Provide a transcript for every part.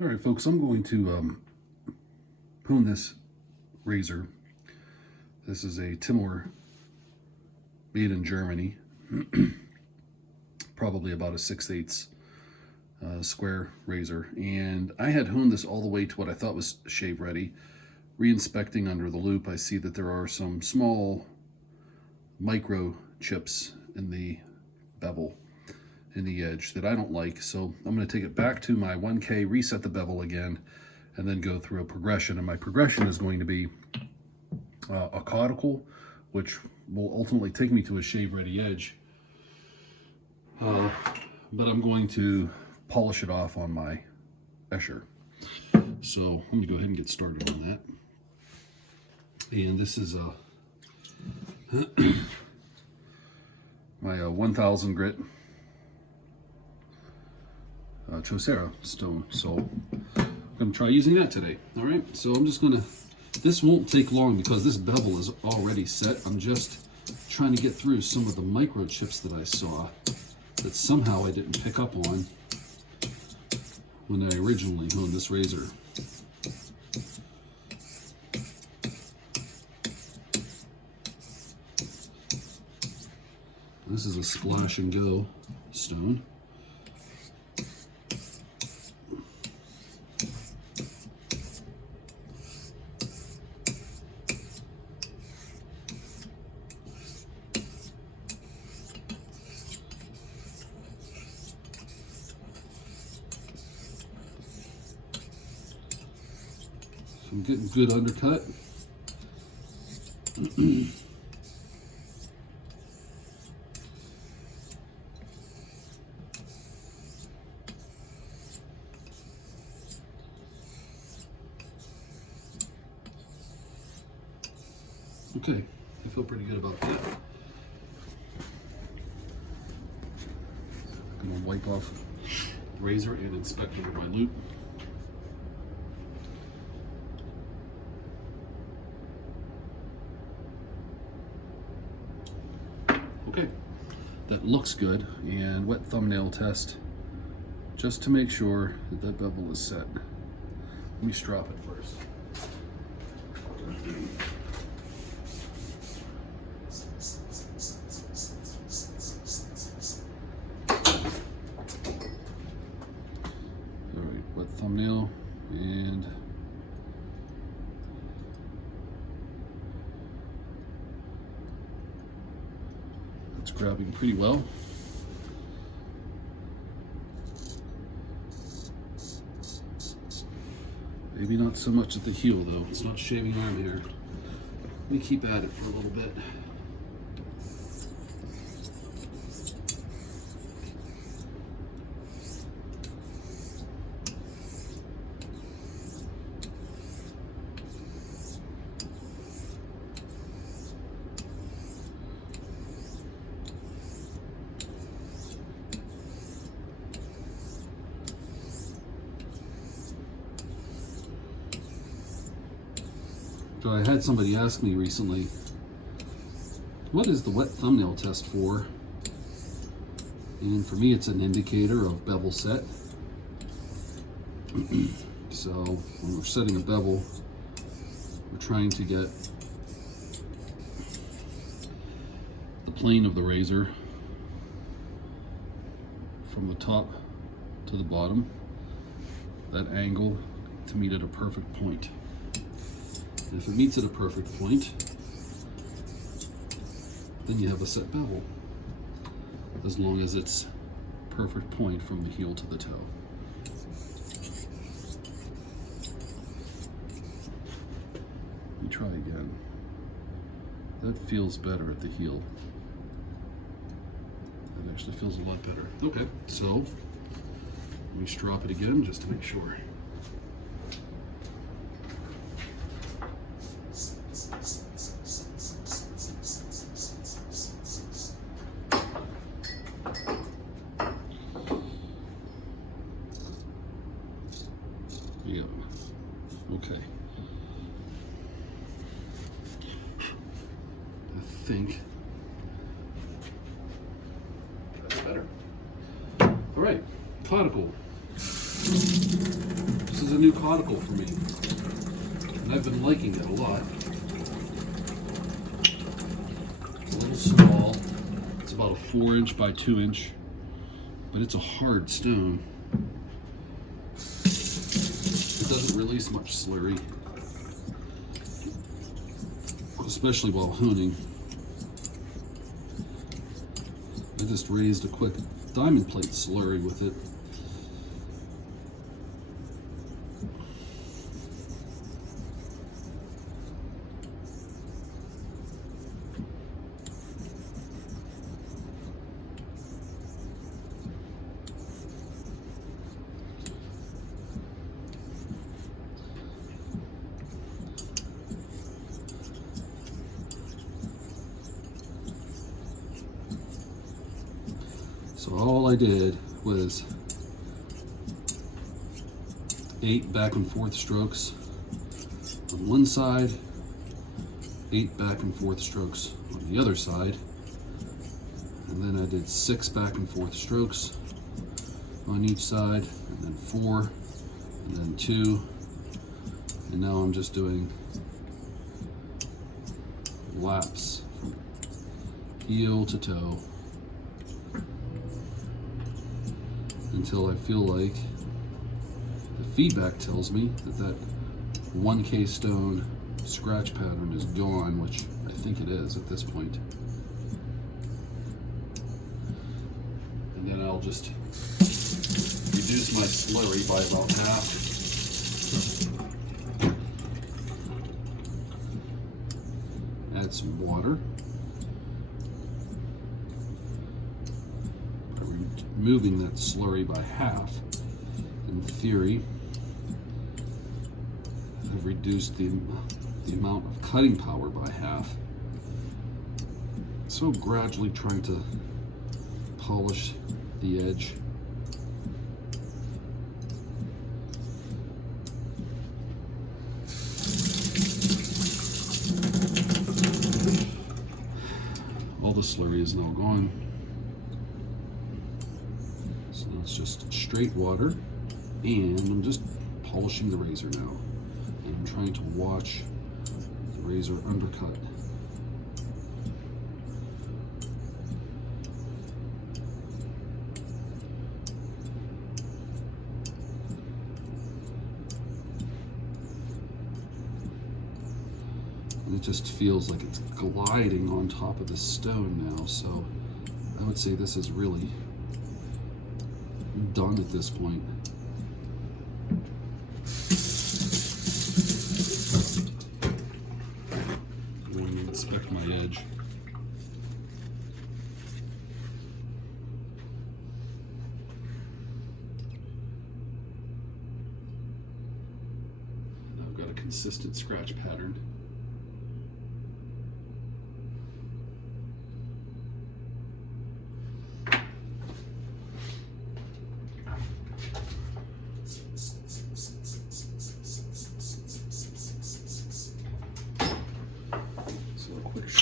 All right, folks, I'm going to prune this razor. This is a Timor made in Germany, probably about a 6/8 square razor. And I had honed this all the way to what I thought was shave ready. Re-inspecting under the loop, I see that there are some small micro chips in the bevel, in the edge, that I don't like. So I'm going to take it back to my 1K, reset the bevel again, and then go through a progression. And my progression is going to be a Coticule, which will ultimately take me to a shave ready edge. But I'm going to polish it off on my Escher. So let me go ahead and get started on that. And this is my 1000 grit Chaucera stone. So I'm going to try using that today. All right, so I'm just going to, this won't take long because this bevel is already set. I'm just trying to get through some of the microchips that I saw that somehow I didn't pick up on when I originally honed this razor. This is a splash and go stone. I'm getting good undercut. Okay, I feel pretty good about that. I'm gonna wipe off the razor and inspect under my loop. Okay, that looks good. And wet thumbnail test, just to make sure that that bevel is set. Let me strop it first. All right, wet thumbnail, and it's grabbing pretty well. Maybe not so much at the heel though. It's not shaving arm hair. Let me keep at it for a little bit. So I had somebody ask me recently, what is the wet thumbnail test for? And for me, it's an indicator of bevel set. So when we're setting a bevel, we're trying to get the plane of the razor from the top to the bottom, that angle to meet at a perfect point. And if it meets at a perfect point, then you have a set bevel, as long as it's perfect point from the heel to the toe. Let me try again. That feels better at the heel. That actually feels a lot better. Okay, so let me strop it again just to make sure. Yeah. Okay. I think that's better. All right, Coticule. This is a new Coticule for me, and I've been liking it a lot. It's a little small. It's about a 4" by 2", but it's a hard stone. It doesn't release much slurry, especially while honing. I just raised a quick diamond plate slurry with it. So all I did was 8 back and forth strokes on one side, 8 back and forth strokes on the other side, and then I did 6 back and forth strokes on each side, and then 4, and then 2, and now I'm just doing laps from heel to toe until I feel like the feedback tells me that that 1K stone scratch pattern is gone, which I think it is at this point. And then I'll just reduce my slurry by about half. Add some water. Removing that slurry by half, in theory, I've reduced the amount of cutting power by half. So gradually trying to polish the edge. All the slurry is now gone. So now it's just straight water, and I'm just polishing the razor now. And I'm trying to watch the razor undercut. And it just feels like it's gliding on top of the stone now, so I would say this is really done at this point. Let me inspect my edge. And I've got a consistent scratch pattern.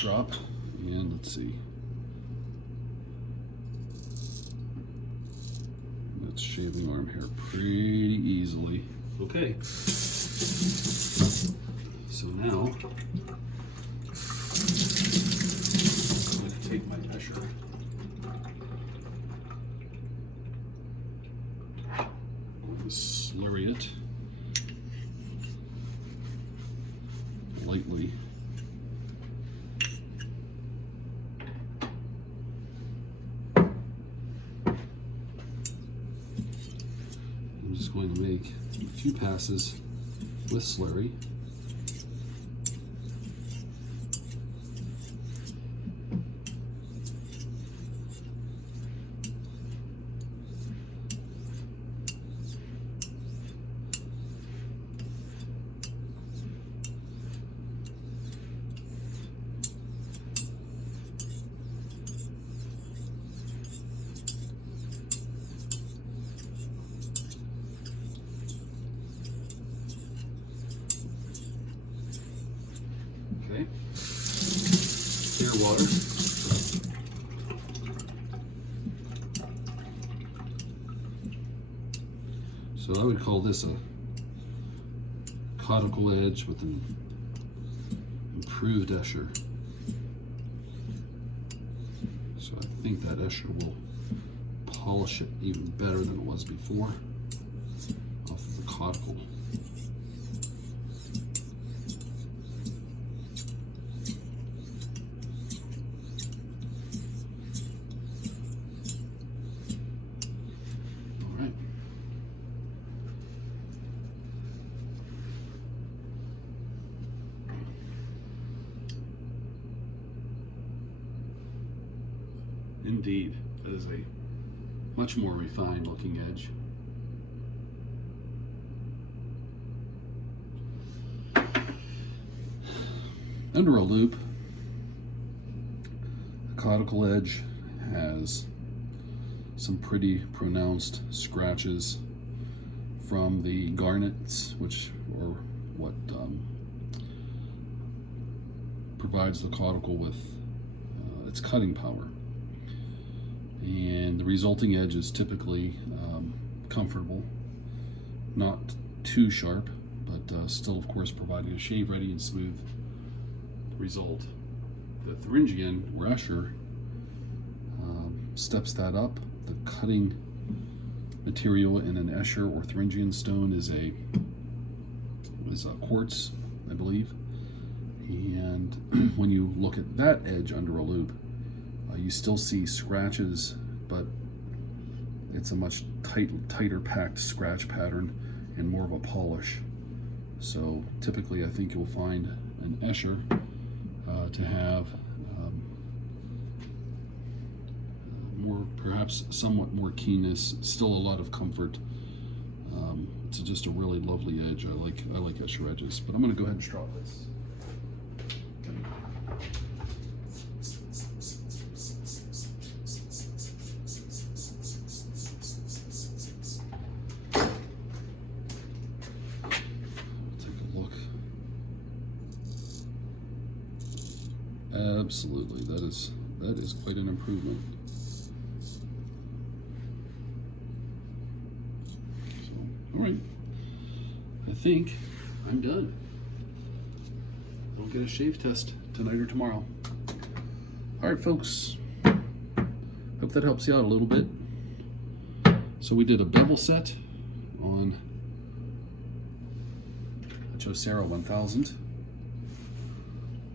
Drop, and let's see. That's shaving arm hair pretty easily. Okay. So now I'm going to take my Escher. I'm going to slurry it lightly. Going to make a few passes with slurry. Okay, clear water. So I would call this a Coticule edge with an improved Escher. So I think that Escher will polish it even better than it was before off of the Coticule. All right. Indeed, that is a much more refined looking edge. Under a loop, the Coticule edge has some pretty pronounced scratches from the garnets, which are what provides the Coticule with its cutting power. And the resulting edge is typically comfortable, not too sharp, but still, of course, providing a shave ready and smooth result. The Thuringian or Escher steps that up. The cutting material in an Escher or Thuringian stone is a quartz, I believe. And when you look at that edge under a loop, you still see scratches, but it's a much tighter packed scratch pattern and more of a polish. So typically I think you'll find an Escher to have more, perhaps somewhat more keenness, still a lot of comfort. It's just a really lovely edge. I like Escher edges, but I'm going to go ahead and straw this. Absolutely, that is quite an improvement. So, all right, I think I'm done. I'll get a shave test tonight or tomorrow. All right, folks. Hope that helps you out a little bit. So we did a bevel set on a Josera 1000.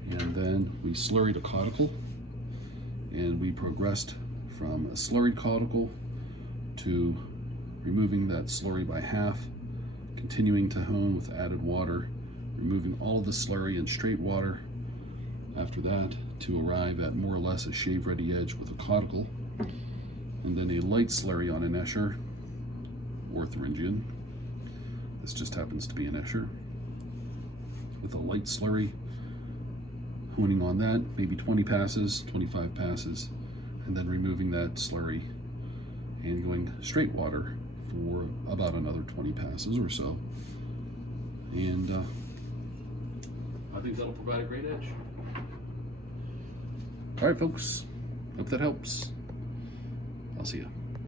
And then we slurried a Coticule, and we progressed from a slurried Coticule to removing that slurry by half, continuing to hone with added water, removing all of the slurry in straight water after that to arrive at more or less a shave ready edge with a Coticule, and then a light slurry on an Escher or Thuringian. This just happens to be an Escher with a light slurry, honing on that, maybe 20 passes, 25 passes, and then removing that slurry and going straight water for about another 20 passes or so. And I think that'll provide a great edge. All right, folks, hope that helps. I'll see you.